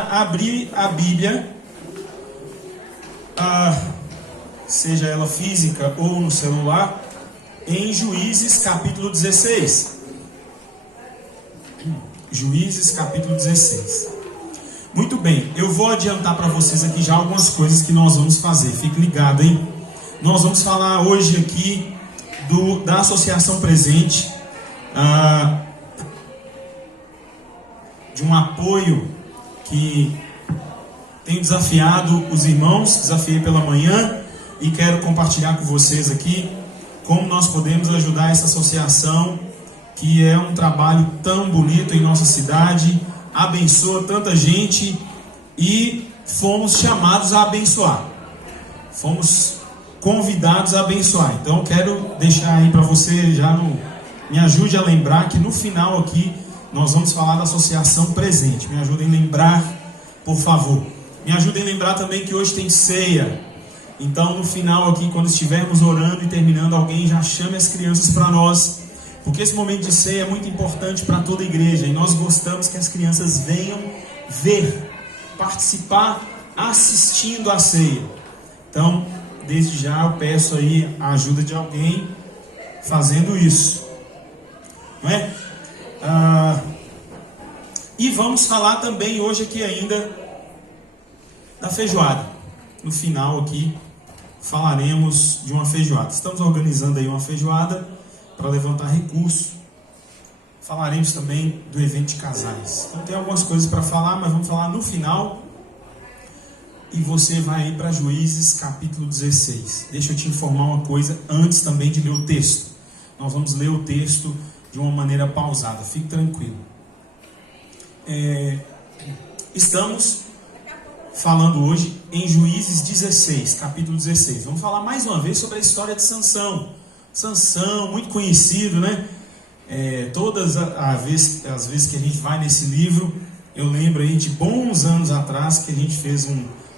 Abrir a Bíblia, seja ela física ou no celular, em Juízes capítulo 16. Juízes capítulo 16. Muito bem, eu vou adiantar para vocês aqui já algumas coisas que nós vamos fazer. Fique ligado, hein? Nós vamos falar hoje aqui da Associação Presente, de um apoio que tenho desafiado os irmãos, desafiei pela manhã e quero compartilhar com vocês aqui como nós podemos ajudar essa associação, que é um trabalho tão bonito em nossa cidade, abençoa tanta gente e fomos chamados a abençoar, fomos convidados a abençoar. Então quero deixar aí para você, me ajude a lembrar que no final aqui nós vamos falar da Associação Presente. Me ajudem a lembrar, por favor. Me ajudem a lembrar também que hoje tem ceia. Então no final aqui, quando estivermos orando e terminando, alguém já chame as crianças para nós, porque esse momento de ceia é muito importante para toda a igreja e nós gostamos que as crianças venham ver, participar, assistindo à ceia. Então, desde já eu peço aí a ajuda de alguém fazendo isso, não é? E vamos falar também hoje aqui ainda da feijoada. No final aqui falaremos de uma feijoada. Estamos organizando aí uma feijoada para levantar recursos. Falaremos também do evento de casais. Então tem algumas coisas para falar, mas vamos falar no final. E você vai aí para Juízes capítulo 16. Deixa eu te informar uma coisa antes também de ler o texto. Nós vamos ler o texto de uma maneira pausada. Fique tranquilo. Estamos falando hoje em Juízes 16, capítulo 16. Vamos falar mais uma vez sobre a história de Sansão. Sansão, muito conhecido, né? Todas as vezes que a gente vai nesse livro, eu lembro aí de bons anos atrás que a gente fez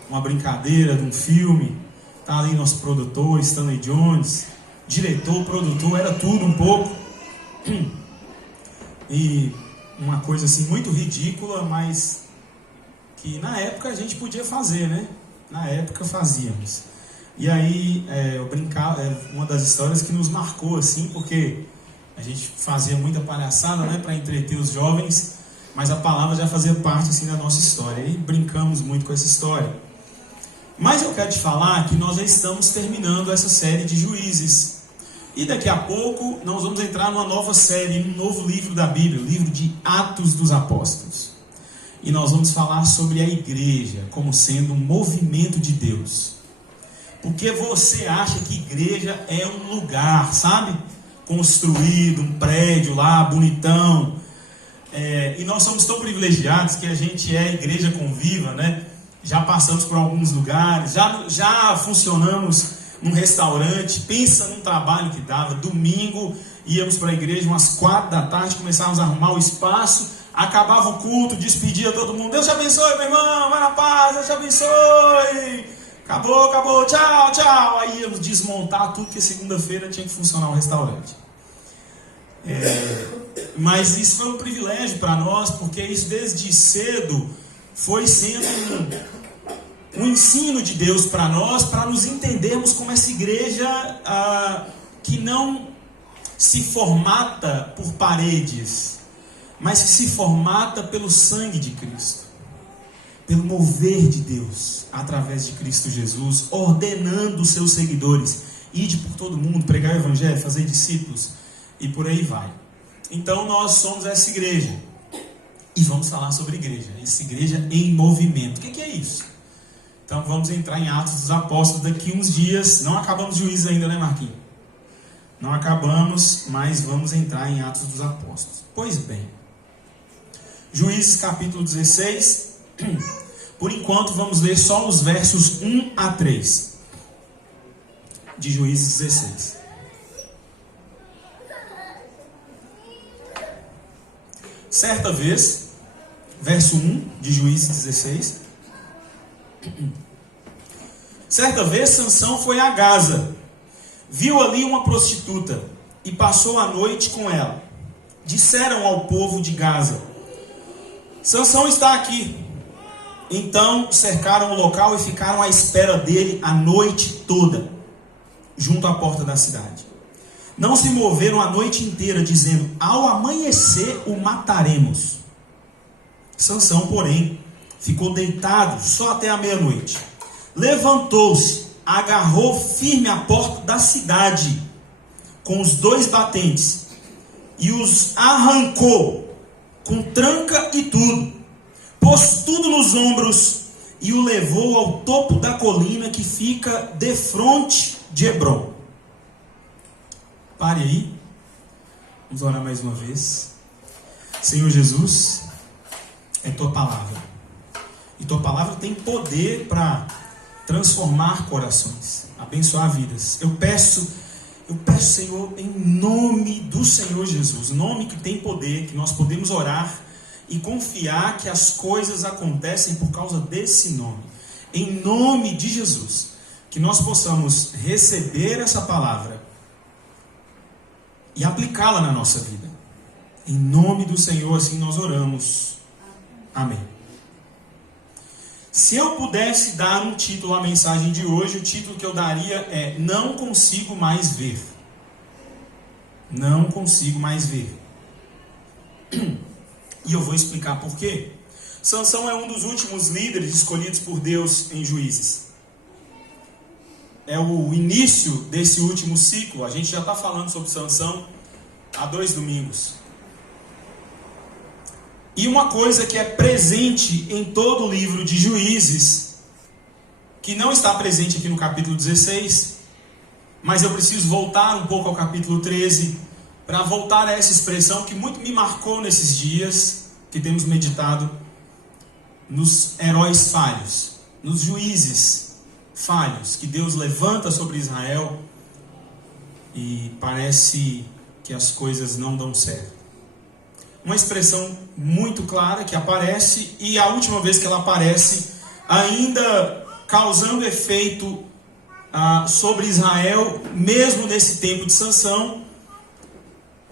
uma brincadeira de um filme. Tá ali nosso produtor, Stanley Jones, diretor, produtor, era tudo um pouco. E uma coisa assim muito ridícula, mas que na época a gente podia fazer, né? Na época fazíamos. E aí eu brincava, uma das histórias que nos marcou assim, porque a gente fazia muita palhaçada, né, para entreter os jovens, mas a palavra já fazia parte assim da nossa história. E brincamos muito com essa história. Mas eu quero te falar que nós já estamos terminando essa série de Juízes. E daqui a pouco nós vamos entrar numa nova série, num novo livro da Bíblia, o livro de Atos dos Apóstolos. E nós vamos falar sobre a igreja como sendo um movimento de Deus. Porque você acha que igreja é um lugar, sabe? Construído, um prédio lá, bonitão. E nós somos tão privilegiados que a gente é igreja conviva, né? Já passamos por alguns lugares, já funcionamos num restaurante. Pensa num trabalho que dava. Domingo íamos para a igreja umas 4 da tarde, começávamos a arrumar o espaço, acabava o culto, despedia todo mundo. Deus te abençoe, meu irmão, vai na paz, Deus te abençoe. Acabou, tchau. Aí íamos desmontar tudo, porque segunda-feira tinha que funcionar o restaurante. Mas isso foi um privilégio para nós, porque isso desde cedo foi sendo um ensino de Deus para nós, para nos entendermos como essa igreja que não se formata por paredes, mas que se formata pelo sangue de Cristo, pelo mover de Deus através de Cristo Jesus, ordenando os seus seguidores: ide por todo mundo, pregar o evangelho, fazer discípulos, e por aí vai. Então nós somos essa igreja, e vamos falar sobre igreja, essa igreja em movimento. O que é isso? Então vamos entrar em Atos dos Apóstolos daqui uns dias. Não acabamos Juízes ainda, né, Marquinhos? Não acabamos, mas vamos entrar em Atos dos Apóstolos. Pois bem, Juízes capítulo 16. Por enquanto vamos ler só os versos 1 a 3 de Juízes 16. Certa vez, verso 1 de Juízes 16. Certa vez Sansão foi a Gaza, viu ali uma prostituta e passou a noite com ela. Disseram ao povo de Gaza: Sansão está aqui. Então cercaram o local e ficaram à espera dele a noite toda, junto à porta da cidade. Não se moveram a noite inteira, dizendo: ao amanhecer o mataremos. Sansão, porém, ficou deitado só até a meia-noite. Levantou-se, agarrou firme a porta da cidade com os 2 batentes e os arrancou com tranca e tudo. Pôs tudo nos ombros e o levou ao topo da colina que fica defronte de Hebrom. Pare aí. Vamos orar mais uma vez. Senhor Jesus, é Tua palavra. E Tua palavra tem poder para transformar corações, abençoar vidas. Eu peço, Senhor, em nome do Senhor Jesus, nome que tem poder, que nós podemos orar e confiar que as coisas acontecem por causa desse nome. Em nome de Jesus, que nós possamos receber essa palavra e aplicá-la na nossa vida. Em nome do Senhor, assim nós oramos. Amém. Se eu pudesse dar um título à mensagem de hoje, o título que eu daria é: Não consigo mais ver. Não consigo mais ver. E eu vou explicar por quê. Sansão é um dos últimos líderes escolhidos por Deus em Juízes. É o início desse último ciclo. A gente já está falando sobre Sansão há 2 domingos. E uma coisa que é presente em todo o livro de Juízes, que não está presente aqui no capítulo 16, mas eu preciso voltar um pouco ao capítulo 13, para voltar a essa expressão que muito me marcou nesses dias, que temos meditado nos heróis falhos, nos juízes falhos, que Deus levanta sobre Israel e parece que as coisas não dão certo. Uma expressão muito clara que aparece, e a última vez que ela aparece, ainda causando efeito sobre Israel, mesmo nesse tempo de Sansão,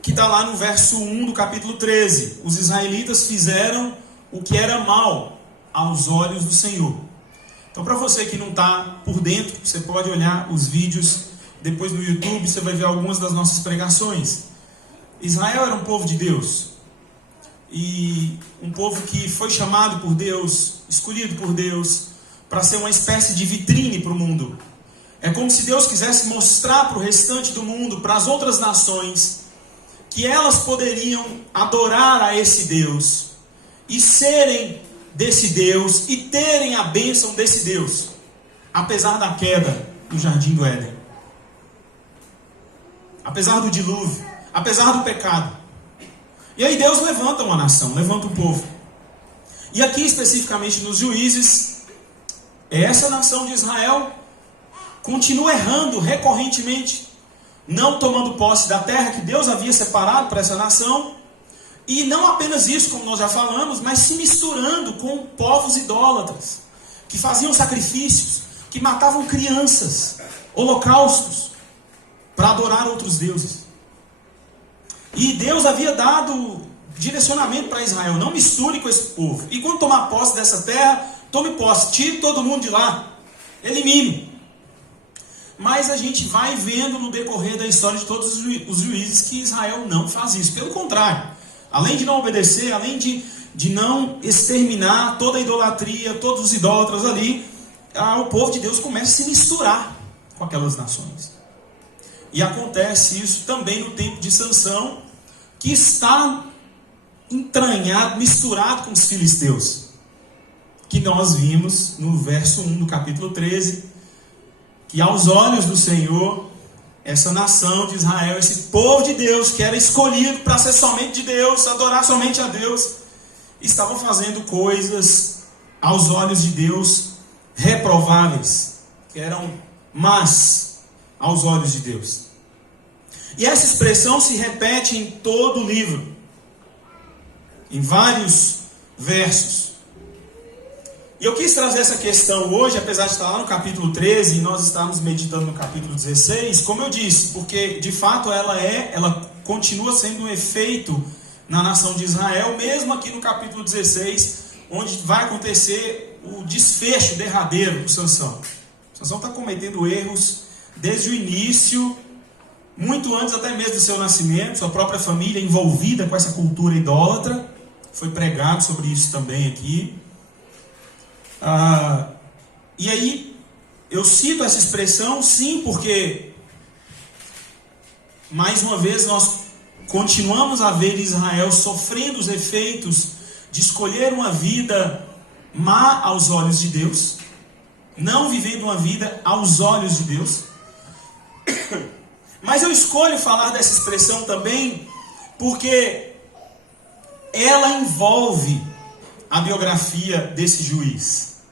que está lá no verso 1 do capítulo 13. Os israelitas fizeram o que era mal aos olhos do Senhor. Então, para você que não está por dentro, você pode olhar os vídeos depois no YouTube, você vai ver algumas das nossas pregações. Israel era um povo de Deus, e um povo que foi chamado por Deus, escolhido por Deus, para ser uma espécie de vitrine para o mundo. É como se Deus quisesse mostrar para o restante do mundo, para as outras nações, que elas poderiam adorar a esse Deus, e serem desse Deus, e terem a bênção desse Deus, apesar da queda do Jardim do Éden, apesar do dilúvio, apesar do pecado. E aí Deus levanta uma nação, levanta um povo. E aqui especificamente nos Juízes, essa nação de Israel continua errando recorrentemente, não tomando posse da terra que Deus havia separado para essa nação. E não apenas isso, como nós já falamos, mas se misturando com povos idólatras, que faziam sacrifícios, que matavam crianças, holocaustos, para adorar outros deuses. E Deus havia dado direcionamento para Israel: não misture com esse povo. E quando tomar posse dessa terra, tome posse, tire todo mundo de lá, elimine. Mas a gente vai vendo no decorrer da história de todos os juízes que Israel não faz isso. Pelo contrário, além de não obedecer, além de não exterminar toda a idolatria, todos os idólatras ali, o povo de Deus começa a se misturar com aquelas nações. E acontece isso também no tempo de Sansão, que está entranhado, misturado com os filisteus, que nós vimos no verso 1 do capítulo 13, que aos olhos do Senhor, essa nação de Israel, esse povo de Deus, que era escolhido para ser somente de Deus, adorar somente a Deus, estavam fazendo coisas aos olhos de Deus reprováveis, que eram más aos olhos de Deus. E essa expressão se repete em todo o livro, em vários versos. E eu quis trazer essa questão hoje, apesar de estar lá no capítulo 13 e nós estamos meditando no capítulo 16, como eu disse, porque de fato ela continua sendo um efeito na nação de Israel, mesmo aqui no capítulo 16, onde vai acontecer o desfecho derradeiro do Sansão. Sansão está cometendo erros desde o início, muito antes até mesmo do seu nascimento, sua própria família envolvida com essa cultura idólatra. Foi pregado sobre isso também aqui. E aí, eu cito essa expressão, sim, porque, mais uma vez, nós continuamos a ver Israel sofrendo os efeitos de escolher uma vida má aos olhos de Deus, não vivendo uma vida aos olhos de Deus. Mas eu escolho falar dessa expressão também porque ela envolve a biografia desse juiz.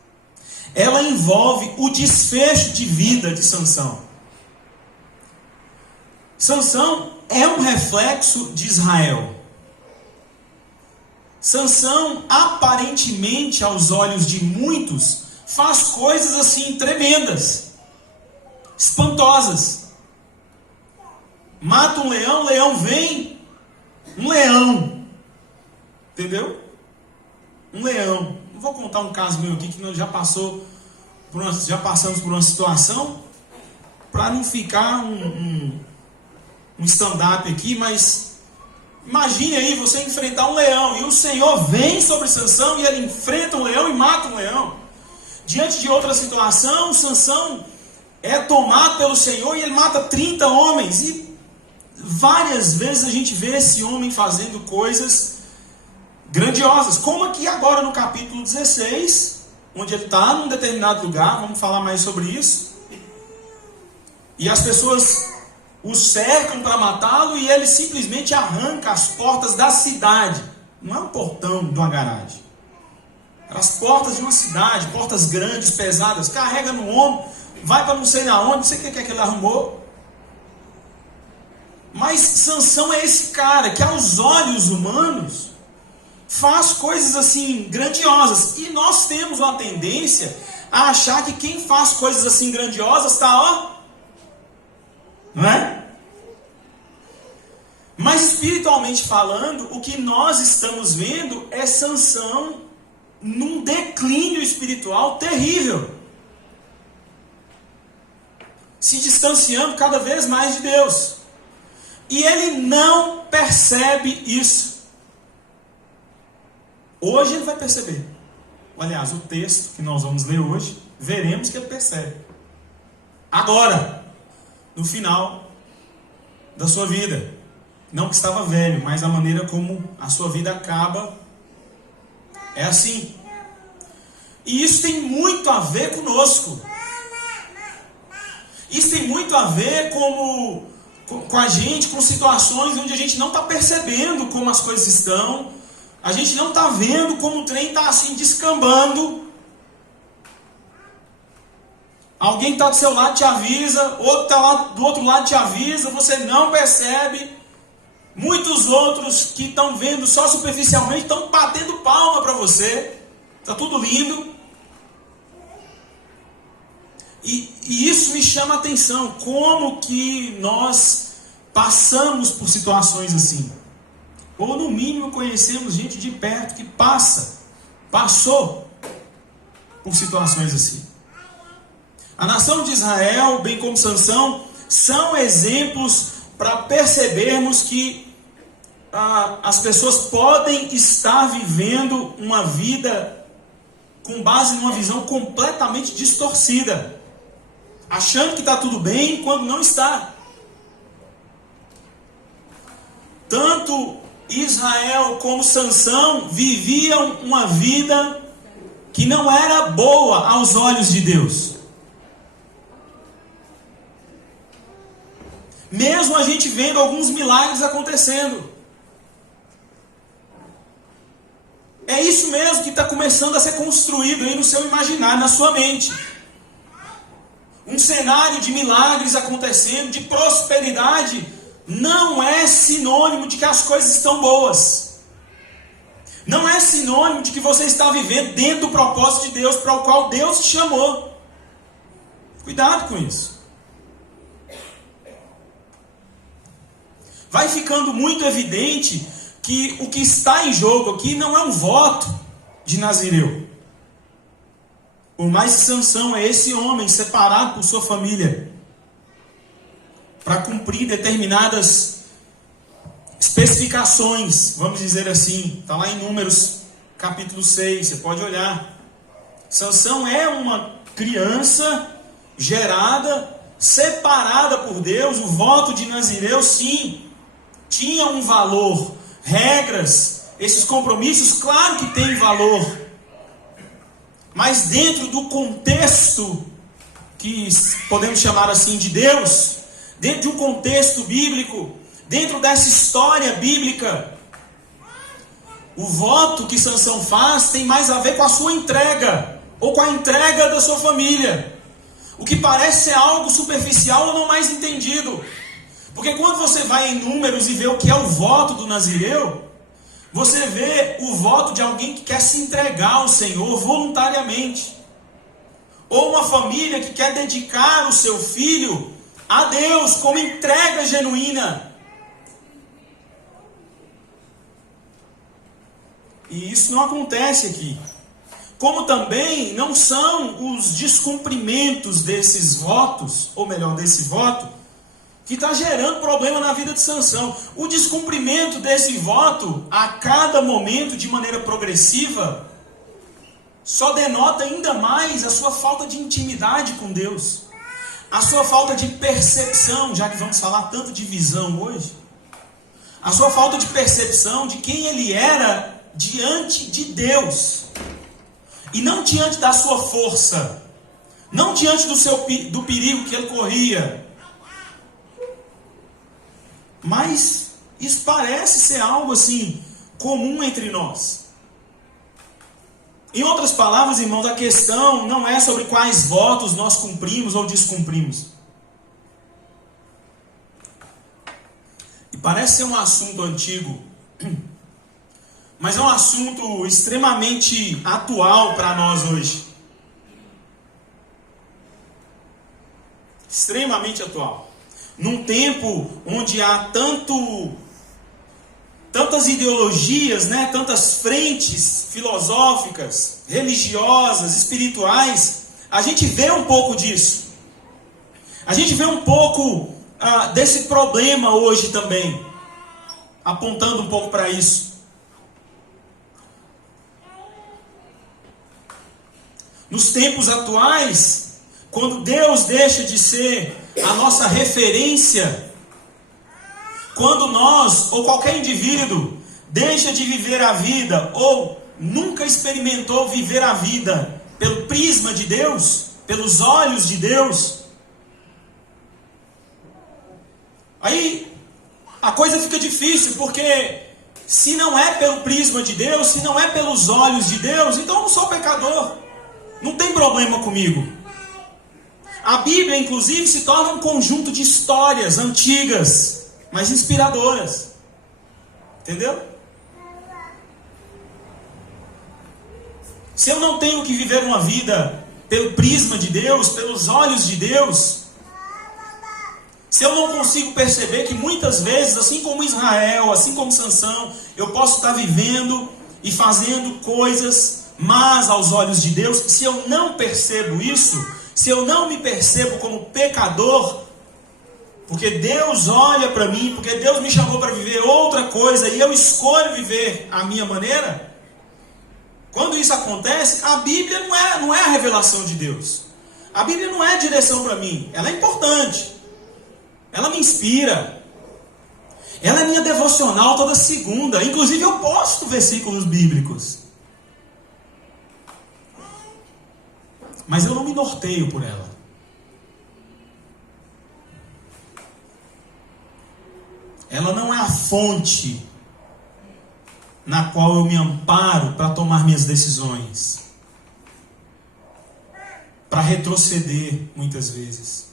Ela envolve o desfecho de vida de Sansão. Sansão é um reflexo de Israel. Sansão, aparentemente, aos olhos de muitos, faz coisas assim tremendas, espantosas. Mata um leão, o leão vem, um leão, entendeu? Um leão. Não vou contar um caso meu aqui que nós já passamos por uma situação, para não ficar um stand-up aqui, mas imagine aí você enfrentar um leão e o Senhor vem sobre Sansão e ele enfrenta um leão e mata um leão. Diante de outra situação, Sansão é tomado pelo Senhor e ele mata 30 homens. E várias vezes a gente vê esse homem fazendo coisas grandiosas, como aqui agora no capítulo 16, onde ele está num determinado lugar, vamos falar mais sobre isso, e as pessoas o cercam para matá-lo e ele simplesmente arranca as portas da cidade. Não é um portão de uma garagem, as portas de uma cidade, portas grandes, pesadas, carrega no ombro, vai para não sei aonde, não sei o que ele arrumou. Mas Sansão é esse cara que aos olhos humanos faz coisas assim grandiosas, e nós temos uma tendência a achar que quem faz coisas assim grandiosas está, não é? Mas espiritualmente falando, o que nós estamos vendo é Sansão num declínio espiritual terrível, se distanciando cada vez mais de Deus, e ele não percebe isso. Hoje ele vai perceber. Aliás, o texto que nós vamos ler hoje, veremos que ele percebe. Agora, no final da sua vida. Não que estava velho, mas a maneira como a sua vida acaba é assim. E isso tem muito a ver conosco. Isso tem muito a ver com a gente, com situações onde a gente não está percebendo como as coisas estão. A gente não está vendo como o trem está assim descambando. Alguém está do seu lado te avisa, outro está lá do outro lado te avisa, você não percebe. Muitos outros que estão vendo só superficialmente estão batendo palma para você. Está tudo lindo. E isso me chama a atenção. Como que nós passamos por situações assim? Ou no mínimo conhecemos gente de perto que passou por situações assim. A nação de Israel, bem como Sansão, são exemplos para percebermos que as pessoas podem estar vivendo uma vida com base numa visão completamente distorcida, achando que está tudo bem quando não está. Tanto Israel como Sansão viviam uma vida que não era boa aos olhos de Deus. Mesmo a gente vendo alguns milagres acontecendo. É isso mesmo que está começando a ser construído aí no seu imaginário, na sua mente. Um cenário de milagres acontecendo, de prosperidade, não é sinônimo de que as coisas estão boas. Não é sinônimo de que você está vivendo dentro do propósito de Deus, para o qual Deus te chamou. Cuidado com isso. Vai ficando muito evidente que o que está em jogo aqui não é um voto de Nazireu. Por mais que Sansão é esse homem separado por sua família para cumprir determinadas especificações, vamos dizer assim, está lá em Números capítulo 6, você pode olhar. Sansão é uma criança gerada, separada por Deus. O voto de Nazireu, sim, tinha um valor. Regras, esses compromissos, claro que tem valor. Mas dentro do contexto, que podemos chamar assim de Deus, dentro de um contexto bíblico, dentro dessa história bíblica, o voto que Sansão faz tem mais a ver com a sua entrega, ou com a entrega da sua família. O que parece ser algo superficial ou não mais entendido. Porque quando você vai em Números e vê o que é o voto do Nazireu, você vê o voto de alguém que quer se entregar ao Senhor voluntariamente. Ou uma família que quer dedicar o seu filho a Deus como entrega genuína. E isso não acontece aqui. Como também não são os descumprimentos desses votos, ou melhor, desse voto, que está gerando problema na vida de Sansão. O descumprimento desse voto, a cada momento, de maneira progressiva, só denota ainda mais a sua falta de intimidade com Deus, a sua falta de percepção, já que vamos falar tanto de visão hoje, a sua falta de percepção de quem ele era diante de Deus, e não diante da sua força, não diante do perigo que ele corria. Mas isso parece ser algo assim comum entre nós. Em outras palavras, irmãos, a questão não é sobre quais votos nós cumprimos ou descumprimos. E parece ser um assunto antigo, mas é um assunto extremamente atual para nós hoje. Extremamente atual. Num tempo onde há tantas ideologias, né? Tantas frentes filosóficas, religiosas, espirituais, a gente vê um pouco disso. A gente vê um pouco desse problema hoje também, apontando um pouco para isso. Nos tempos atuais, quando Deus deixa de ser a nossa referência, quando nós, ou qualquer indivíduo, deixa de viver a vida, ou nunca experimentou viver a vida pelo prisma de Deus, pelos olhos de Deus, aí a coisa fica difícil, porque se não é pelo prisma de Deus, se não é pelos olhos de Deus, então eu não sou pecador, não tem problema comigo. A Bíblia, inclusive, se torna um conjunto de histórias antigas, mas inspiradoras. Entendeu? Se eu não tenho que viver uma vida pelo prisma de Deus, pelos olhos de Deus, se eu não consigo perceber que muitas vezes, assim como Israel, assim como Sansão, eu posso estar vivendo e fazendo coisas más aos olhos de Deus, se eu não percebo isso, se eu não me percebo como pecador, porque Deus olha para mim, porque Deus me chamou para viver outra coisa e eu escolho viver a minha maneira, quando isso acontece, a Bíblia não é a revelação de Deus. A Bíblia não é a direção para mim. Ela é importante, ela me inspira, ela é minha devocional toda segunda. Inclusive eu posto versículos bíblicos, mas eu não me norteio por ela. Ela não é a fonte na qual eu me amparo para tomar minhas decisões, para retroceder muitas vezes.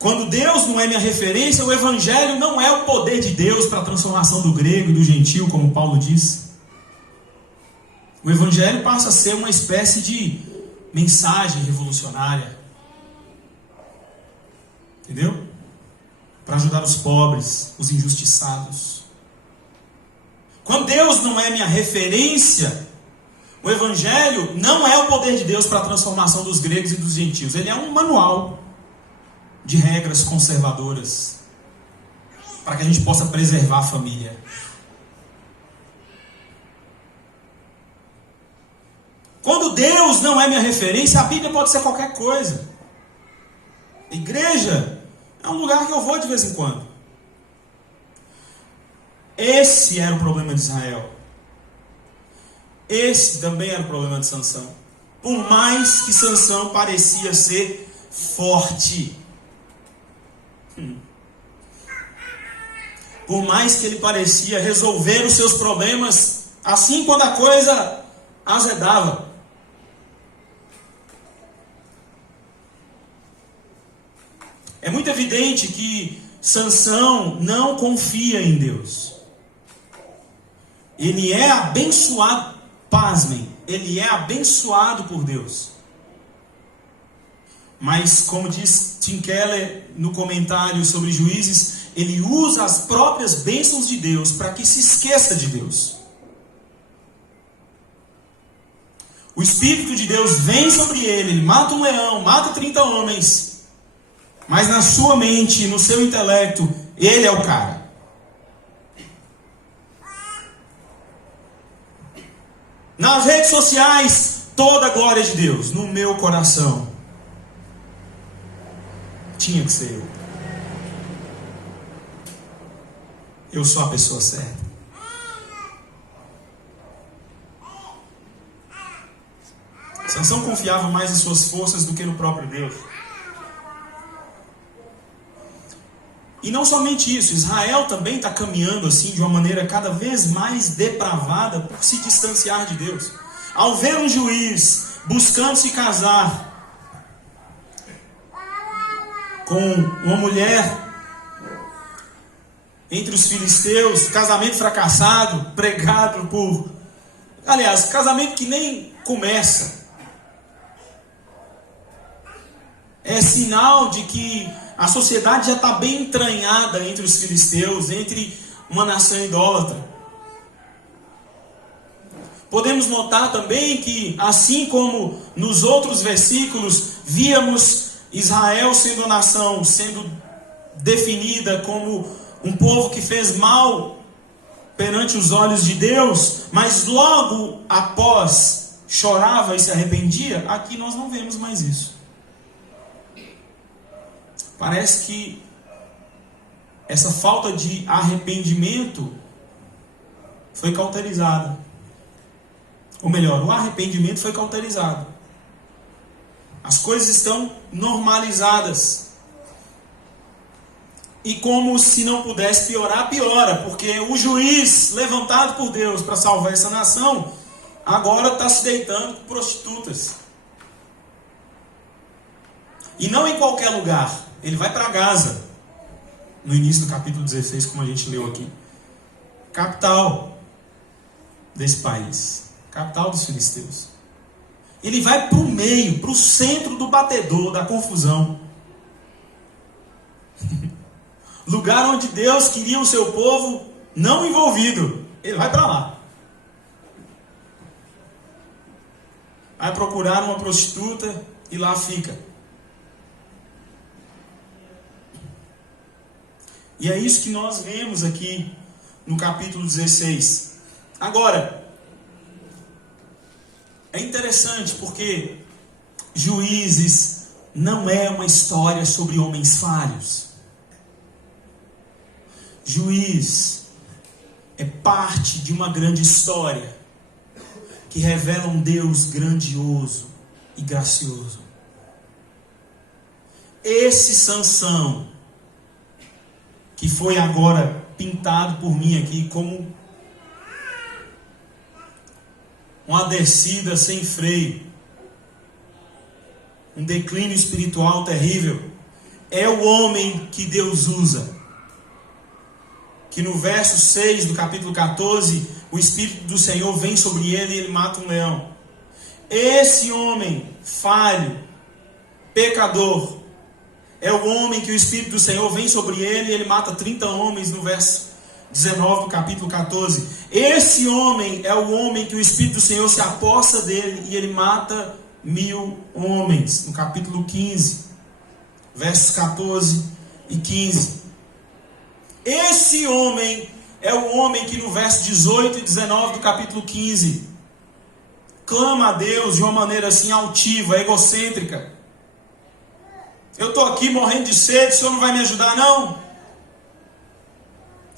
Quando Deus não é minha referência, o Evangelho não é o poder de Deus para a transformação do grego e do gentil, como Paulo diz. O Evangelho passa a ser uma espécie de mensagem revolucionária. Entendeu? Para ajudar os pobres, os injustiçados. Quando Deus não é minha referência, O Evangelho não é o poder de Deus para a transformação dos gregos e dos gentios. Ele é um manual de regras conservadoras para que a gente possa preservar a família. Quando Deus não é minha referência, a Bíblia pode ser qualquer coisa. Igreja é um lugar que eu vou de vez em quando. Esse era o problema de Israel. Esse também era o problema de Sansão. Por mais que Sansão parecia ser forte, por mais que ele parecia resolver os seus problemas assim quando a coisa azedava, é muito evidente que Sansão não confia em Deus. Ele é abençoado, pasmem, ele é abençoado por Deus. Mas, como diz Tim Keller no comentário sobre Juízes, ele usa as próprias bênçãos de Deus para que se esqueça de Deus. O Espírito de Deus vem sobre ele, ele mata um leão, mata 30 homens, mas na sua mente, no seu intelecto, ele é o cara. Nas redes sociais, toda a glória de Deus. No meu coração, tinha que ser eu. Eu sou a pessoa certa. Sansão confiava mais em suas forças do que no próprio Deus. E não somente isso, Israel também está caminhando assim de uma maneira cada vez mais depravada por se distanciar de Deus. Ao ver um juiz buscando se casar com uma mulher entre os filisteus, casamento fracassado, pregado por... Aliás, casamento que nem começa. É sinal de que a sociedade já está bem entranhada entre os filisteus, entre uma nação idólatra. Podemos notar também que, assim como nos outros versículos, víamos Israel sendo a nação, sendo definida como um povo que fez mal perante os olhos de Deus, mas logo após chorava e se arrependia, aqui nós não vemos mais isso. Parece que essa falta de arrependimento foi cauterizada. Ou melhor, o arrependimento foi cauterizado. As coisas estão normalizadas. E como se não pudesse piorar, piora. Porque o juiz levantado por Deus para salvar essa nação, agora está se deitando com prostitutas. E não em qualquer lugar. Ele vai para Gaza, no início do capítulo 16, como a gente leu aqui. Capital desse país. Capital dos filisteus. Ele vai para o meio, para o centro do batedor, da confusão. Lugar onde Deus queria o seu povo não envolvido. Ele vai para lá. Vai procurar uma prostituta e lá fica. E é isso que nós vemos aqui no capítulo 16. Agora, é interessante porque Juízes não é uma história sobre homens falhos. Juiz é parte de uma grande história que revela um Deus grandioso e gracioso. Esse Sansão, que foi agora pintado por mim aqui como uma descida sem freio, um declínio espiritual terrível, é o homem que Deus usa. Que no verso 6 do capítulo 14, o Espírito do Senhor vem sobre ele e ele mata um leão. Esse homem falho, pecador, é o homem que o Espírito do Senhor vem sobre ele e ele mata 30 homens no verso 19 do capítulo 14. Esse homem é o homem que o Espírito do Senhor se apossa dele e ele mata 1000 homens. No capítulo 15, versos 14 e 15. Esse homem é o homem que no verso 18 e 19 do capítulo 15 clama a Deus de uma maneira assim altiva, egocêntrica. Eu estou aqui morrendo de sede, o Senhor não vai me ajudar não?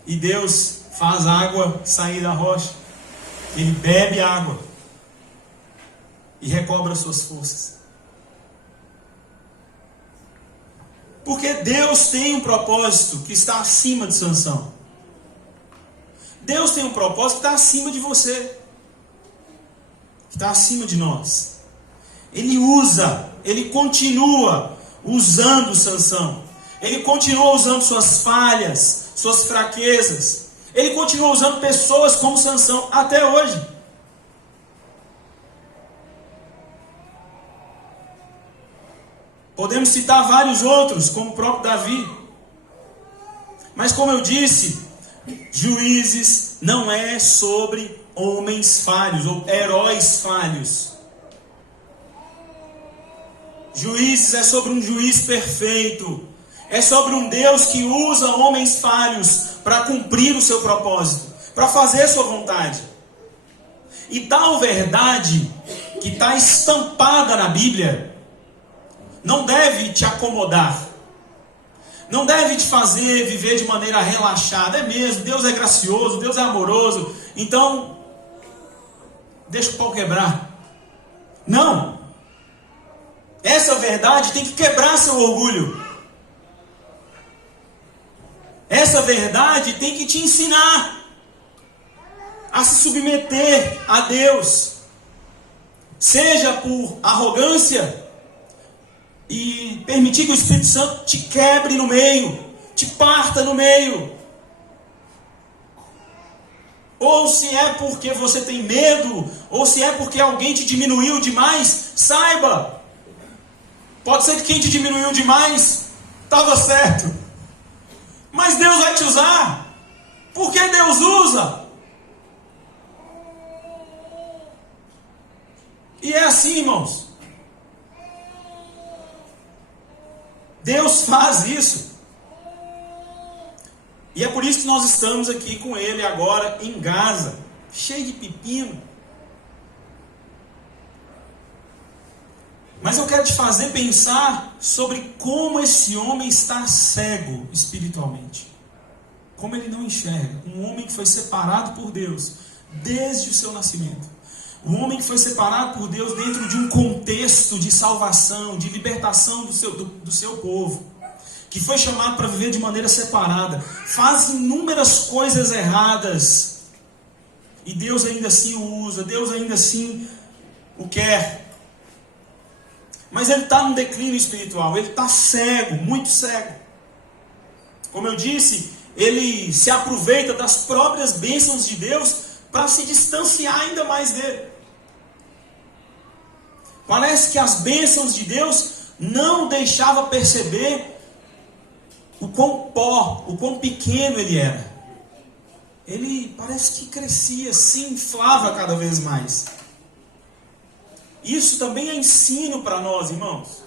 E Deus faz a água sair da rocha. Ele bebe a água e recobra suas forças. Porque Deus tem um propósito que está acima de Sansão. Deus tem um propósito que está acima de você, que está acima de nós. Ele usa, ele continua usando Sansão. Ele continua usando suas falhas, suas fraquezas. Ele continua usando pessoas como Sansão até hoje. Podemos citar vários outros, como o próprio Davi. Mas como eu disse, Juízes não é sobre homens falhos ou heróis falhos. Juízes é sobre um juiz perfeito. É sobre um Deus que usa homens falhos para cumprir o seu propósito, para fazer a sua vontade. E tal verdade que está estampada na Bíblia não deve te acomodar. Não deve te fazer viver de maneira relaxada. É mesmo, Deus é gracioso, Deus é amoroso, então deixa o pau quebrar. Não. Essa verdade tem que quebrar seu orgulho. Essa verdade tem que te ensinar a se submeter a Deus. Seja por arrogância e permitir que o Espírito Santo te quebre no meio, te parta no meio. Ou se é porque você tem medo, ou se é porque alguém te diminuiu demais, saiba, pode ser que quem te diminuiu demais estava certo, mas Deus vai te usar, porque Deus usa. E é assim, irmãos. Deus faz isso. E é por isso que nós estamos aqui com ele agora em Gaza, cheio de pepino. Mas eu quero te fazer pensar sobre como esse homem está cego espiritualmente. Como ele não enxerga. Um homem que foi separado por Deus desde o seu nascimento. Um homem que foi separado por Deus dentro de um contexto de salvação, de libertação do seu povo. Que foi chamado para viver de maneira separada. Faz inúmeras coisas erradas. E Deus ainda assim o usa. Deus ainda assim o quer. Mas ele está num declínio espiritual. Ele está cego, muito cego. Como eu disse, ele se aproveita das próprias bênçãos de Deus para se distanciar ainda mais dele. Parece que as bênçãos de Deus não deixavam perceber o quão pequeno ele era. Ele parece que crescia, se inflava cada vez mais. Isso também é ensino para nós, irmãos.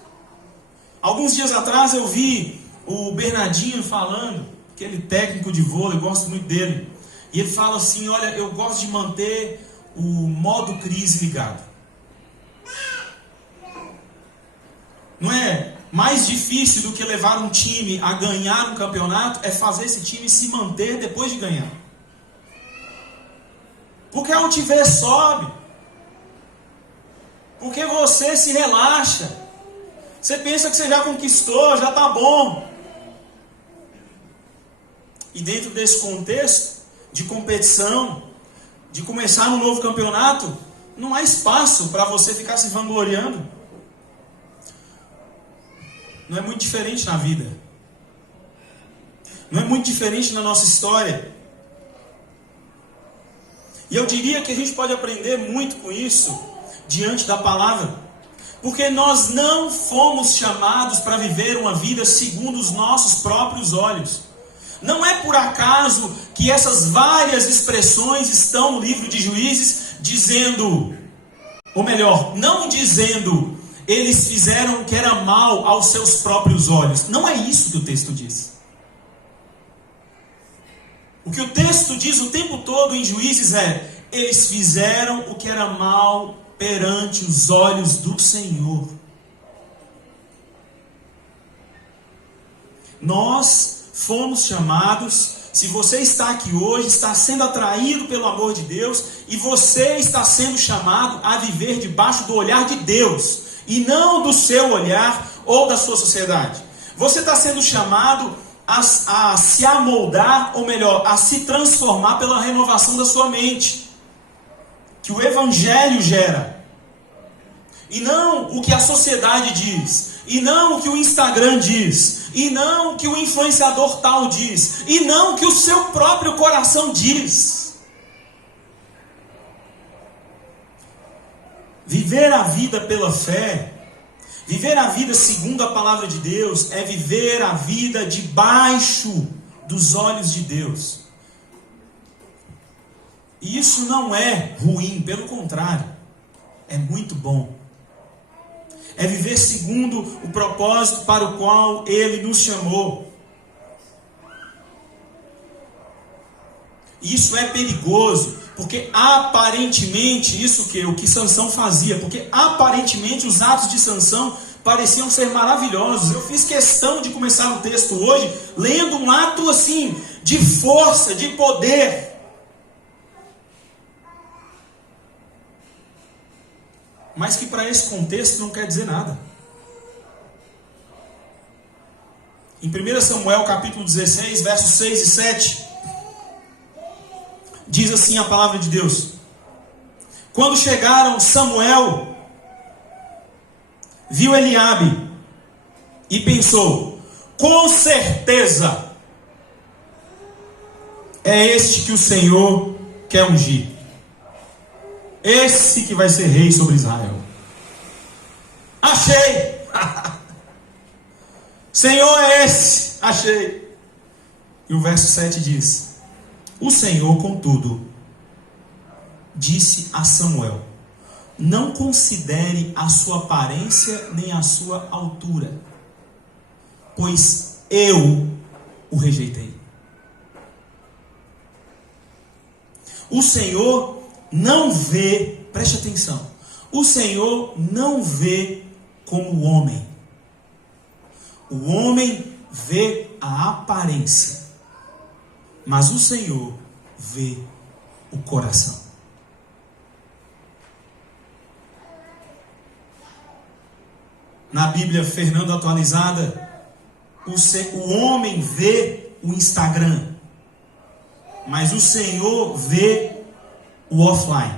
Alguns dias atrás eu vi o Bernardinho falando, aquele técnico de vôlei, eu gosto muito dele. E ele fala assim, olha, eu gosto de manter o modo crise ligado. Não é mais difícil do que levar um time a ganhar um campeonato, é fazer esse time se manter depois de ganhar. Porque a altivez sobe. Porque você se relaxa. Você pensa que você já conquistou, já está bom. E dentro desse contexto de competição, de começar um novo campeonato, não há espaço para você ficar se vangloriando. Não é muito diferente na vida. Não é muito diferente na nossa história. E eu diria que a gente pode aprender muito com isso diante da palavra. Porque nós não fomos chamados para viver uma vida segundo os nossos próprios olhos. Não é por acaso que essas várias expressões estão no livro de Juízes dizendo, ou melhor, não dizendo, eles fizeram o que era mal aos seus próprios olhos. Não é isso que o texto diz. O que o texto diz o tempo todo em Juízes é, eles fizeram o que era mal perante os olhos do Senhor. Nós fomos chamados, se você está aqui hoje, está sendo atraído pelo amor de Deus, e você está sendo chamado a viver debaixo do olhar de Deus, e não do seu olhar ou da sua sociedade. Você está sendo chamado a se amoldar, ou melhor, a se transformar pela renovação da sua mente, que o Evangelho gera, e não o que a sociedade diz, e não o que o Instagram diz, e não o que o influenciador tal diz, e não o que o seu próprio coração diz. Viver a vida pela fé, viver a vida segundo a palavra de Deus, é viver a vida debaixo dos olhos de Deus. E isso não é ruim, pelo contrário, é muito bom. É viver segundo o propósito para o qual Ele nos chamou. Isso é perigoso, porque aparentemente, o que Sansão fazia, porque aparentemente os atos de Sansão pareciam ser maravilhosos. Eu fiz questão de começar o texto hoje, lendo um ato assim, de força, de poder. Mas que para esse contexto não quer dizer nada. Em 1 Samuel capítulo 16, versos 6 e 7, diz assim a palavra de Deus: quando chegaram, Samuel viu Eliabe e pensou, com certeza é este que o Senhor quer ungir. Esse que vai ser rei sobre Israel. Achei! Senhor é esse! Achei! E o verso 7 diz: o Senhor, contudo, disse a Samuel: não considere a sua aparência nem a sua altura, pois eu o rejeitei. O Senhor não vê, preste atenção, o Senhor não vê como o homem. O homem vê a aparência, mas o Senhor vê o coração. Na Bíblia Fernando Atualizada, o homem vê o Instagram, mas o Senhor vê o offline.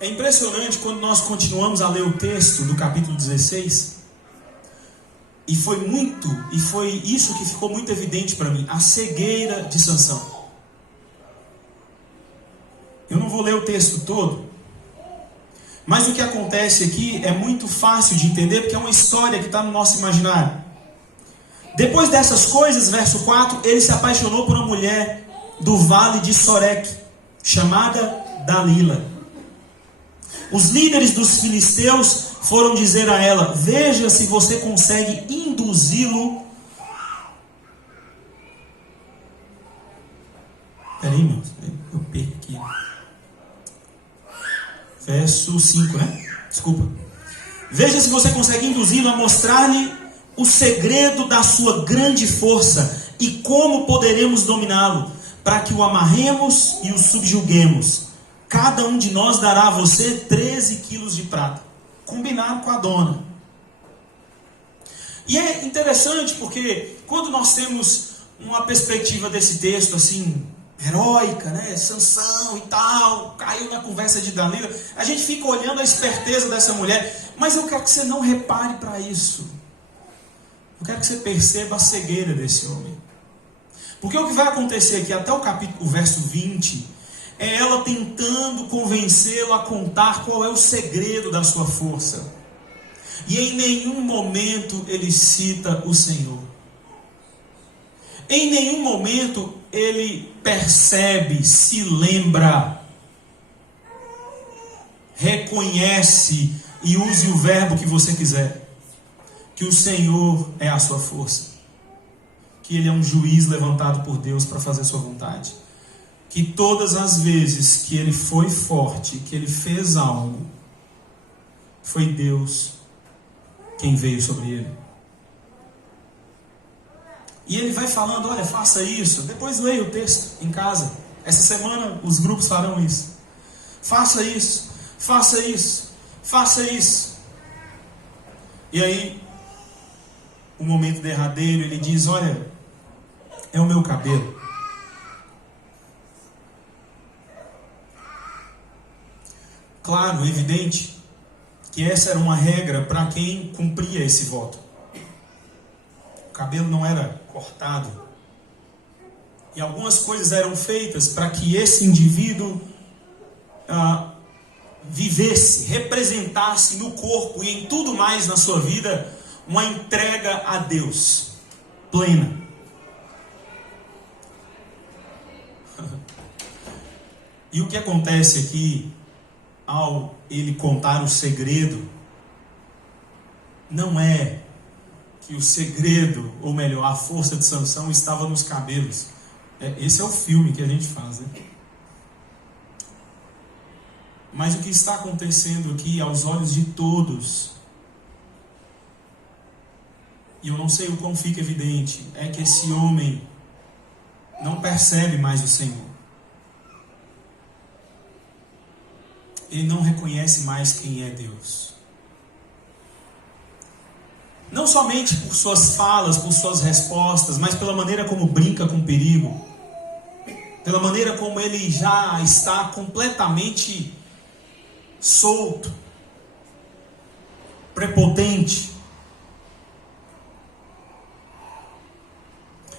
É impressionante quando nós continuamos a ler o texto do capítulo 16, e foi isso que ficou muito evidente para mim, a cegueira de Sansão. Eu não vou ler o texto todo, mas o que acontece aqui é muito fácil de entender, porque é uma história que está no nosso imaginário. Depois dessas coisas, verso 4, ele se apaixonou por uma mulher do vale de Sorek, chamada Dalila. Os líderes dos filisteus foram dizer a ela: veja se você consegue induzi-lo. Peraí, meu, eu perco aqui. Verso 5, né? Desculpa. Veja se você consegue induzi-lo a mostrar-lhe o segredo da sua grande força e como poderemos dominá-lo, para que o amarremos e o subjuguemos. Cada um de nós dará a você 13 quilos de prata. Combinado com a dona. E é interessante porque quando nós temos uma perspectiva desse texto assim, heróica, né? Sansão e tal, caiu na conversa de Dalila, a gente fica olhando a esperteza dessa mulher, mas eu quero que você não repare para isso. Eu quero que você perceba a cegueira desse homem. Porque o que vai acontecer aqui até o verso 20 é ela tentando convencê-lo a contar qual é o segredo da sua força. E em nenhum momento ele cita o Senhor. Em nenhum momento ele percebe, se lembra, reconhece, e use o verbo que você quiser, que o Senhor é a sua força, que Ele é um juiz levantado por Deus para fazer a sua vontade, que todas as vezes que Ele foi forte, que Ele fez algo, foi Deus quem veio sobre Ele. E Ele vai falando, olha, faça isso, depois leia o texto em casa, essa semana os grupos farão isso, faça isso, faça isso, faça isso. E aí, o momento derradeiro, ele diz, olha, é o meu cabelo. Claro, evidente, que essa era uma regra para quem cumpria esse voto. O cabelo não era cortado. E algumas coisas eram feitas para que esse indivíduo vivesse, representasse no corpo e em tudo mais na sua vida uma entrega a Deus plena. E o que acontece aqui, ao ele contar o segredo, não é que o segredo, ou melhor, a força de Sansão estava nos cabelos. Esse é o filme que a gente faz, né? Mas o que está acontecendo aqui, aos olhos de todos, e eu não sei o quão fica evidente, é que esse homem não percebe mais o Senhor. Ele não reconhece mais quem é Deus. Não somente por suas falas, por suas respostas, mas pela maneira como brinca com o perigo, pela maneira como ele já está completamente solto, prepotente.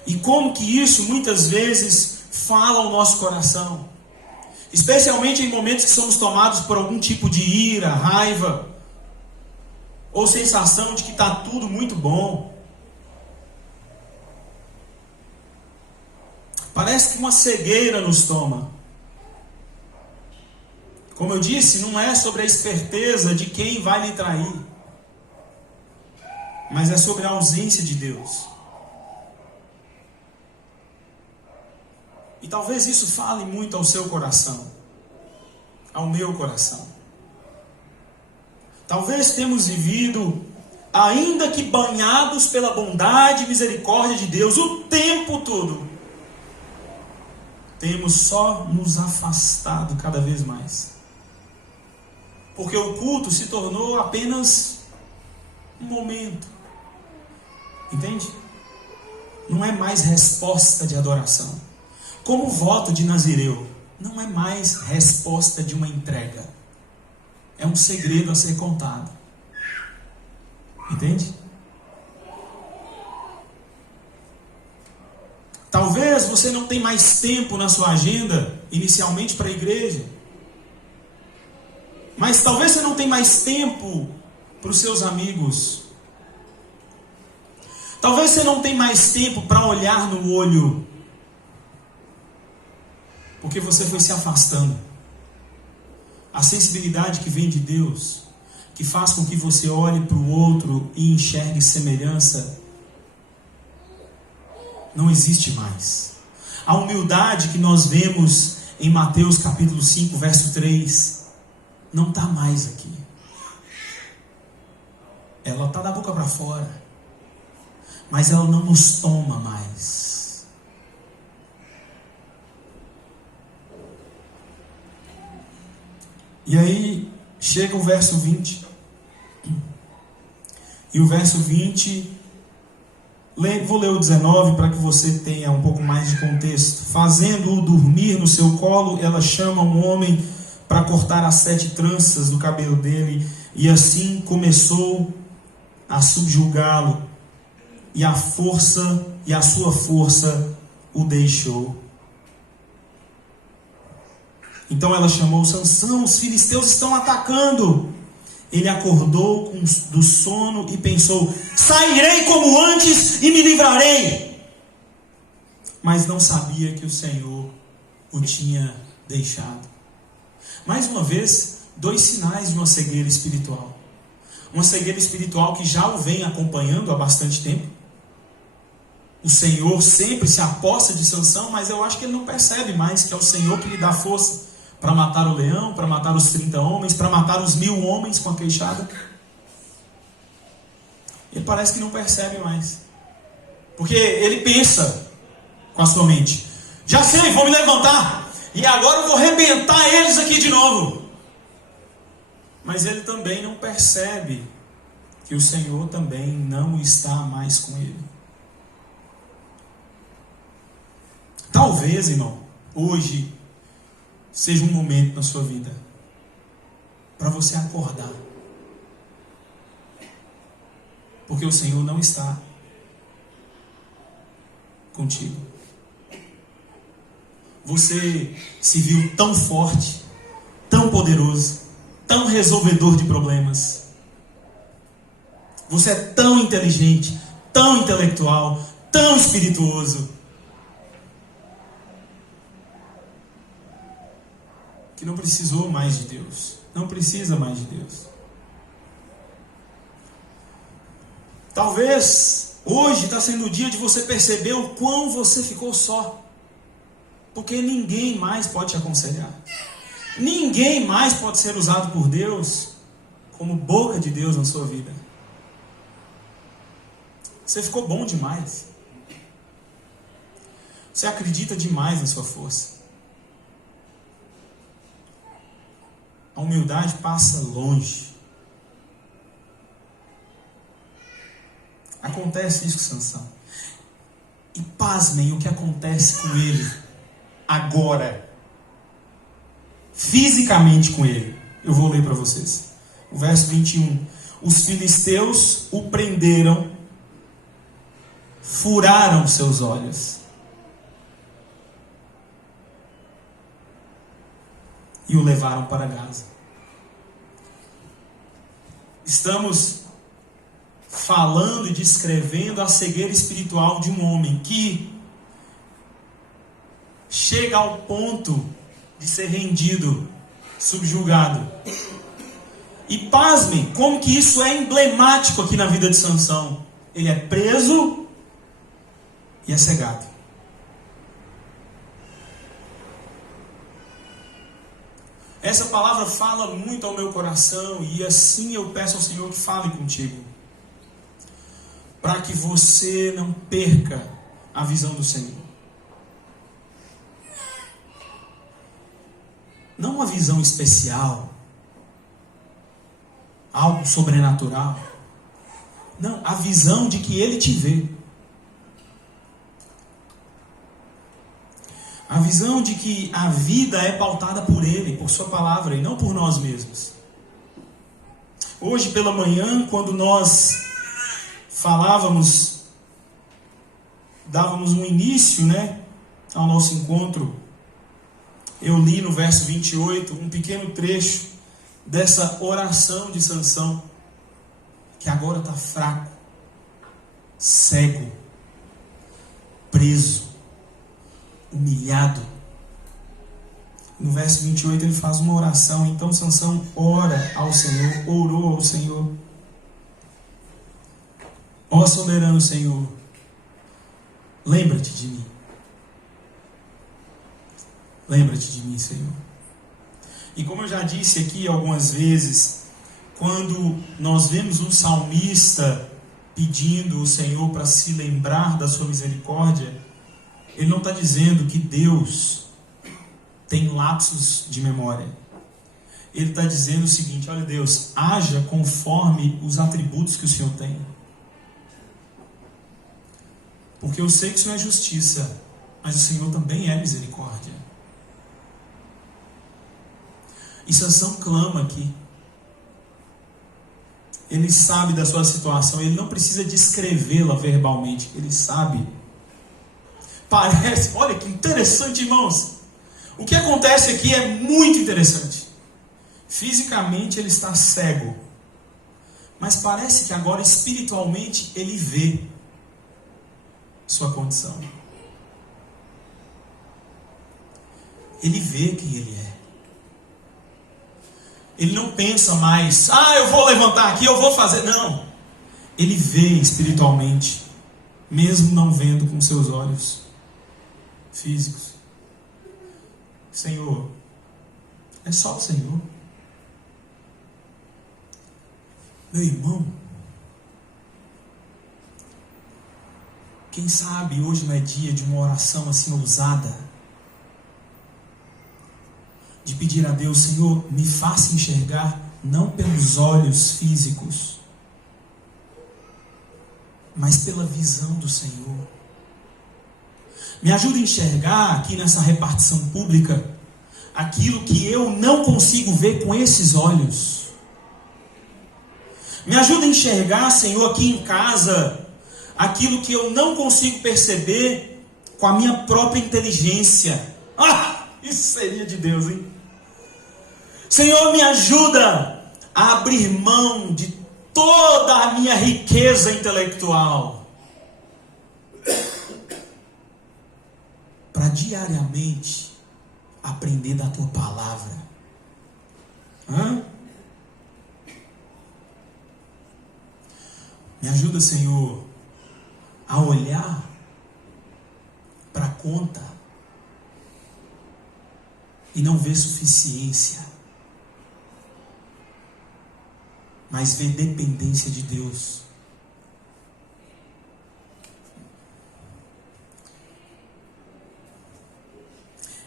E como que isso muitas vezes fala ao nosso coração, especialmente em momentos que somos tomados por algum tipo de ira, raiva, ou sensação de que está tudo muito bom. Parece que uma cegueira nos toma. Como eu disse, não é sobre a esperteza de quem vai lhe trair, mas é sobre a ausência de Deus. E talvez isso fale muito ao seu coração, ao meu coração. Talvez temos vivido, ainda que banhados pela bondade e misericórdia de Deus, o tempo todo, temos só nos afastado cada vez mais. Porque o culto se tornou apenas um momento. Entende? Não é mais resposta de adoração. Como o voto de Nazireu, não é mais resposta de uma entrega. É um segredo a ser contado. Entende? Talvez você não tenha mais tempo na sua agenda, inicialmente para a igreja. Mas talvez você não tenha mais tempo para os seus amigos. Talvez você não tenha mais tempo para olhar no olho. Porque você foi se afastando. A sensibilidade que vem de Deus, que faz com que você olhe para o outro e enxergue semelhança, não existe mais. A humildade que nós vemos em Mateus capítulo 5, verso 3, não está mais aqui. Ela está da boca para fora, mas ela não nos toma mais. E aí chega o verso 20. E o verso 20, vou ler o 19 para que você tenha um pouco mais de contexto. Fazendo-o dormir no seu colo, ela chama um homem para cortar as 7 tranças do cabelo dele, e assim começou a subjugá-lo, e a sua força o deixou. Então ela chamou: Sansão, os filisteus estão atacando. Ele acordou do sono e pensou: sairei como antes e me livrarei. Mas não sabia que o Senhor o tinha deixado. Mais uma vez, 2 sinais de uma cegueira espiritual. Uma cegueira espiritual que já o vem acompanhando há bastante tempo. O Senhor sempre se aposta de Sansão, mas eu acho que ele não percebe mais que é o Senhor que lhe dá força para matar o leão, para matar os 30 homens, para matar os 1000 homens com a queixada. Ele parece que não percebe mais. Porque ele pensa com a sua mente: já sei, vou me levantar, e agora eu vou arrebentar eles aqui de novo. Mas ele também não percebe que o Senhor também não está mais com ele. Talvez, irmão, hoje seja um momento na sua vida para você acordar. Porque o Senhor não está contigo. Você se viu tão forte, tão poderoso, tão resolvedor de problemas. Você é tão inteligente, tão intelectual, tão espirituoso, que não precisou mais de Deus. Não precisa mais de Deus. Talvez hoje está sendo o dia de você perceber o quão você ficou só. Porque ninguém mais pode te aconselhar. Ninguém mais pode ser usado por Deus como boca de Deus na sua vida. Você ficou bom demais. Você acredita demais na sua força. A humildade passa longe. Acontece isso com Sansão. E pasmem o que acontece com ele agora. Fisicamente com ele. Eu vou ler para vocês. O verso 21. Os filisteus o prenderam, furaram seus olhos e o levaram para Gaza. Estamos falando e descrevendo a cegueira espiritual de um homem que chega ao ponto de ser rendido, subjugado. E pasmem, como que isso é emblemático aqui na vida de Sansão. Ele é preso e é cegado. Essa palavra fala muito ao meu coração, e assim eu peço ao Senhor que fale contigo, para que você não perca a visão do Senhor. Não uma visão especial, algo sobrenatural. Não, a visão de que Ele te vê. A visão de que a vida é pautada por Ele, por Sua palavra, e não por nós mesmos. Hoje pela manhã, quando nós falávamos, dávamos um início, ao nosso encontro, eu li no verso 28 um pequeno trecho dessa oração de Sansão, que agora está fraco, cego, preso, humilhado. No verso 28 ele faz uma oração. Então Sansão ora ao Senhor, orou ao Senhor: ó soberano Senhor, lembra-te de mim. Lembra-te de mim, Senhor. E como eu já disse aqui algumas vezes, quando nós vemos um salmista pedindo ao Senhor para se lembrar da sua misericórdia, ele não está dizendo que Deus tem lapsos de memória. Ele está dizendo o seguinte: olha, Deus, haja conforme os atributos que o Senhor tem. Porque eu sei que isso não é justiça, mas o Senhor também é misericórdia. E Sansão clama aqui. Ele sabe da sua situação, ele não precisa descrevê-la verbalmente, ele sabe. Parece, olha que interessante, irmãos. O que acontece aqui é muito interessante. Fisicamente ele está cego, mas parece que agora espiritualmente ele vê sua condição. Ele vê quem ele é. Ele não pensa mais, eu vou levantar aqui, eu vou fazer. Não. Ele vê espiritualmente, mesmo não vendo com seus olhos físicos. Senhor, é só o Senhor. Meu irmão, quem sabe hoje não é dia de uma oração assim ousada, de pedir a Deus: Senhor, me faça enxergar não pelos olhos físicos, mas pela visão do Senhor. Me ajuda a enxergar aqui nessa repartição pública aquilo que eu não consigo ver com esses olhos. Me ajuda a enxergar, Senhor, aqui em casa, aquilo que eu não consigo perceber com a minha própria inteligência. Isso seria de Deus, hein? Senhor, me ajuda a abrir mão de toda a minha riqueza intelectual para diariamente aprender da Tua palavra. Me ajuda, Senhor, a olhar para a conta e não ver suficiência, mas ver dependência de Deus.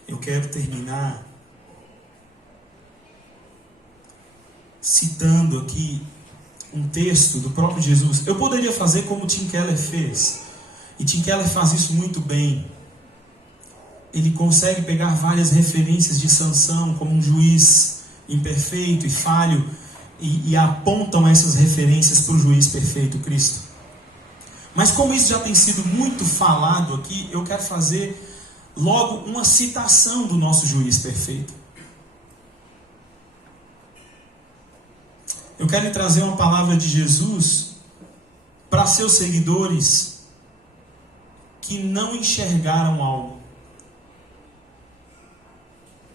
Eu quero terminar citando aqui um texto do próprio Jesus. Eu poderia fazer como Tim Keller fez, e Tim Keller faz isso muito bem. Ele consegue pegar várias referências de Sansão como um juiz imperfeito e falho, e apontam essas referências para o juiz perfeito, Cristo. Mas como isso já tem sido muito falado aqui, eu quero fazer logo uma citação do nosso juiz perfeito. Eu quero trazer uma palavra de Jesus para seus seguidores que não enxergaram algo.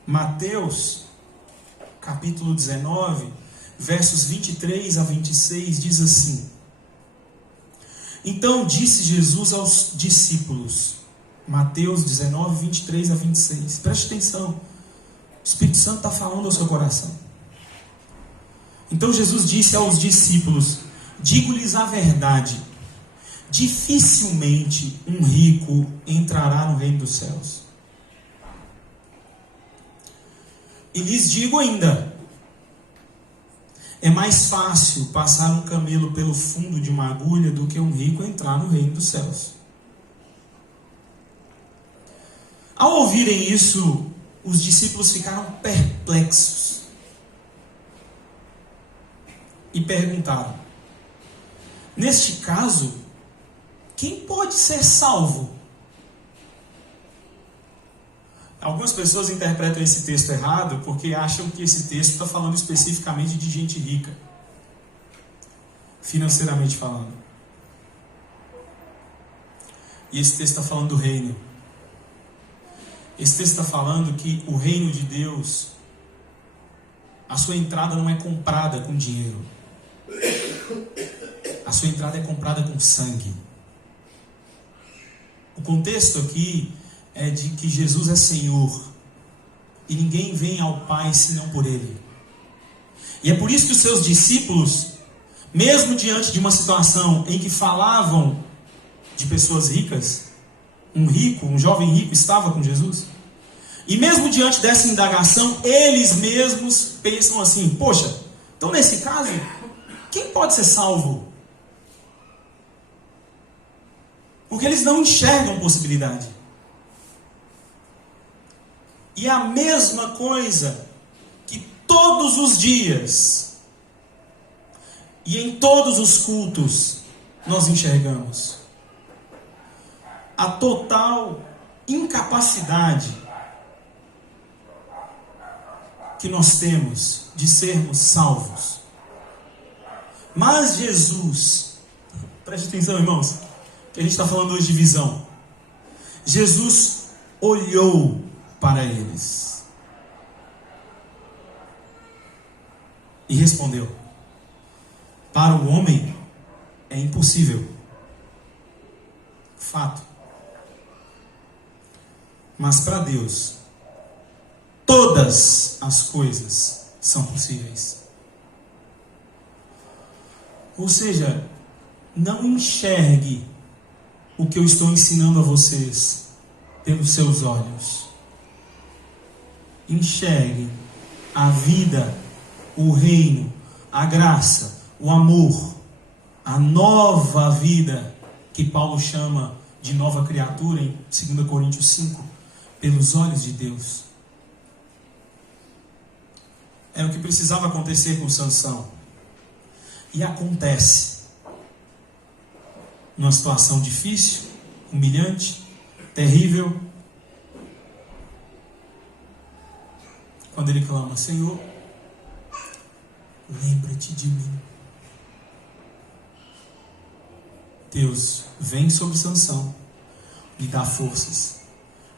Mateus, capítulo 19, versos 23 a 26, diz assim: Então disse Jesus aos discípulos, Mateus 19, 23 a 26, preste atenção, o Espírito Santo está falando ao seu coração. Então Jesus disse aos discípulos: Digo-lhes a verdade, dificilmente um rico entrará no reino dos céus. E lhes digo ainda, é mais fácil passar um camelo pelo fundo de uma agulha do que um rico entrar no reino dos céus. Ao ouvirem isso, os discípulos ficaram perplexos e perguntaram: Neste caso, quem pode ser salvo? Algumas pessoas interpretam esse texto errado porque acham que esse texto está falando especificamente de gente rica, financeiramente falando. E esse texto está falando do reino. Esse texto está falando que o reino de Deus, a sua entrada não é comprada com dinheiro. A sua entrada é comprada com sangue. O contexto aqui é de que Jesus é Senhor e ninguém vem ao Pai senão por Ele. E é por isso que os seus discípulos, mesmo diante de uma situação em que falavam de pessoas ricas, um jovem rico estava com Jesus, e mesmo diante dessa indagação, eles mesmos pensam assim: poxa, então nesse caso, quem pode ser salvo? Porque eles não enxergam possibilidade. E é a mesma coisa que todos os dias e em todos os cultos nós enxergamos: a total incapacidade que nós temos de sermos salvos. Mas Jesus, preste atenção, irmãos, que a gente está falando hoje de visão. Jesus olhou para eles e respondeu: para o homem é impossível. Fato. Mas para Deus, todas as coisas são possíveis. Ou seja, não enxergue o que eu estou ensinando a vocês pelos seus olhos. Enxergue a vida, o reino, a graça, o amor, a nova vida que Paulo chama de nova criatura em 2 Coríntios 5, pelos olhos de Deus. Era o que precisava acontecer com Sansão. E acontece. Numa situação difícil, humilhante, terrível. Quando ele clama: Senhor, lembra-te de mim. Deus vem sobre Sansão, lhe dá forças.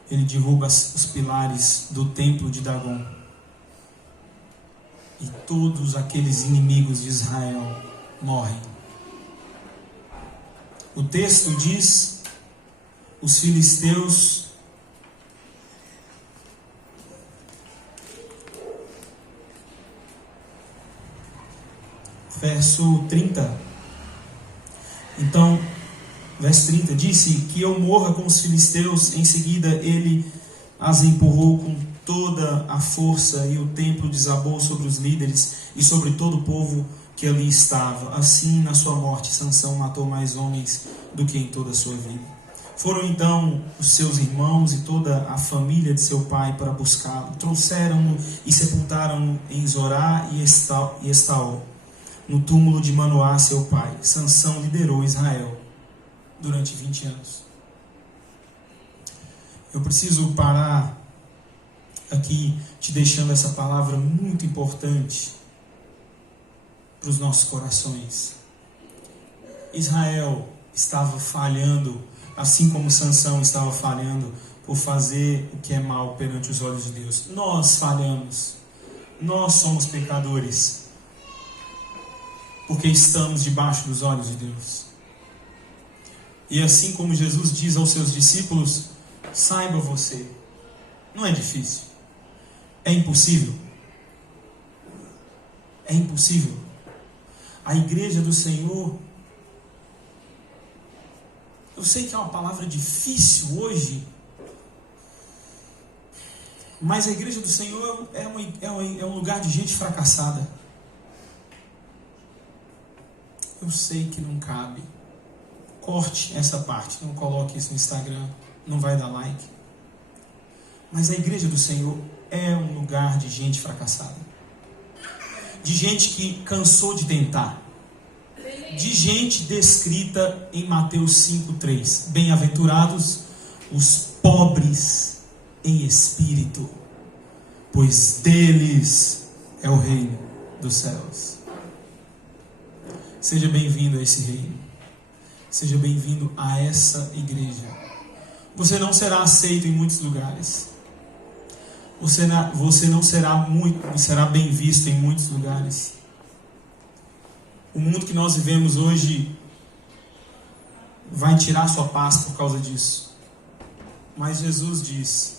Ele derruba os pilares do templo de Dagon. E todos aqueles inimigos de Israel morrem. O texto diz: os filisteus verso 30. Então, verso 30, disse que eu morra com os filisteus. Em seguida ele as empurrou com toda a força, e o templo desabou sobre os líderes e sobre todo o povo que ali estava. Assim, na sua morte, Sansão matou mais homens do que em toda a sua vida. Foram então os seus irmãos e toda a família de seu pai para buscá-lo. Trouxeram-no e sepultaram-no em Zorá e Estaol, no túmulo de Manoá, seu pai. Sansão liderou Israel durante 20 anos. Eu preciso parar aqui te deixando essa palavra muito importante para os nossos corações. Israel estava falhando, assim como Sansão estava falhando por fazer o que é mal perante os olhos de Deus. Nós falhamos. Nós somos pecadores, porque estamos debaixo dos olhos de Deus. E assim como Jesus diz aos seus discípulos: saiba você, não é difícil, é impossível. É impossível. A igreja do Senhor, eu sei que é uma palavra difícil hoje, mas a igreja do Senhor é um lugar de gente fracassada. Eu sei que não cabe. Corte essa parte, não coloque isso no Instagram, não vai dar like. Mas a igreja do Senhor é um lugar de gente fracassada, de gente que cansou de tentar, de gente descrita em Mateus 5:3. Bem-aventurados os pobres em espírito, pois deles é o reino dos céus. Seja bem-vindo a esse reino. Seja bem-vindo a essa igreja. Você não será aceito em muitos lugares. Você não será bem visto em muitos lugares. O mundo que nós vivemos hoje vai tirar sua paz por causa disso. Mas Jesus disse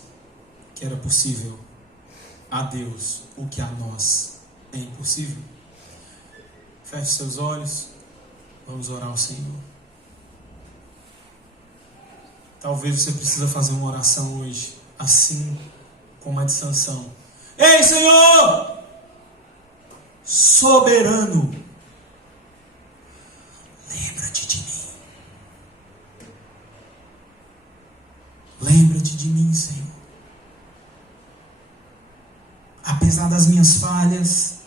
que era possível a Deus o que a nós é impossível. Feche seus olhos. Vamos orar ao Senhor. Talvez você precisa fazer uma oração hoje, assim como a de Sansão. Ei, Senhor! Soberano! Lembra-te de mim. Lembra-te de mim, Senhor. Apesar das minhas falhas,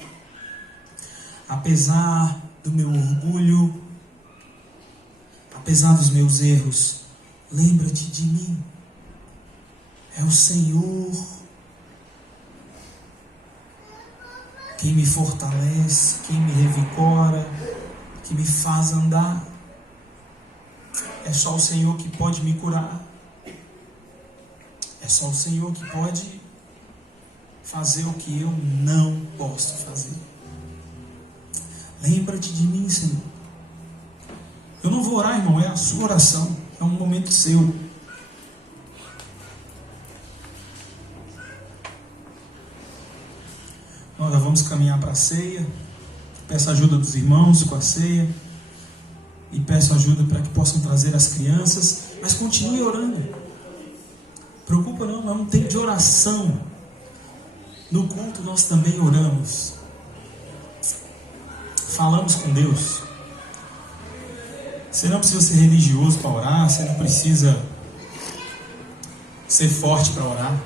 apesar do meu orgulho, apesar dos meus erros, lembra-te de mim. É o Senhor. quem me fortalece, quem me revigora, que me faz andar. É só o Senhor que pode me curar. É só o Senhor que pode fazer o que eu não posso fazer. Lembra-te de mim, Senhor. Eu não vou orar, irmão, é a sua oração. É um momento seu. Nós vamos caminhar para a ceia. Peço a ajuda dos irmãos com a ceia. E peço ajuda para que possam trazer as crianças. Mas continue orando. Preocupa não, é um tempo de oração. No culto nós também oramos. Falamos com Deus. Você não precisa ser religioso para orar. Você não precisa ser forte para orar.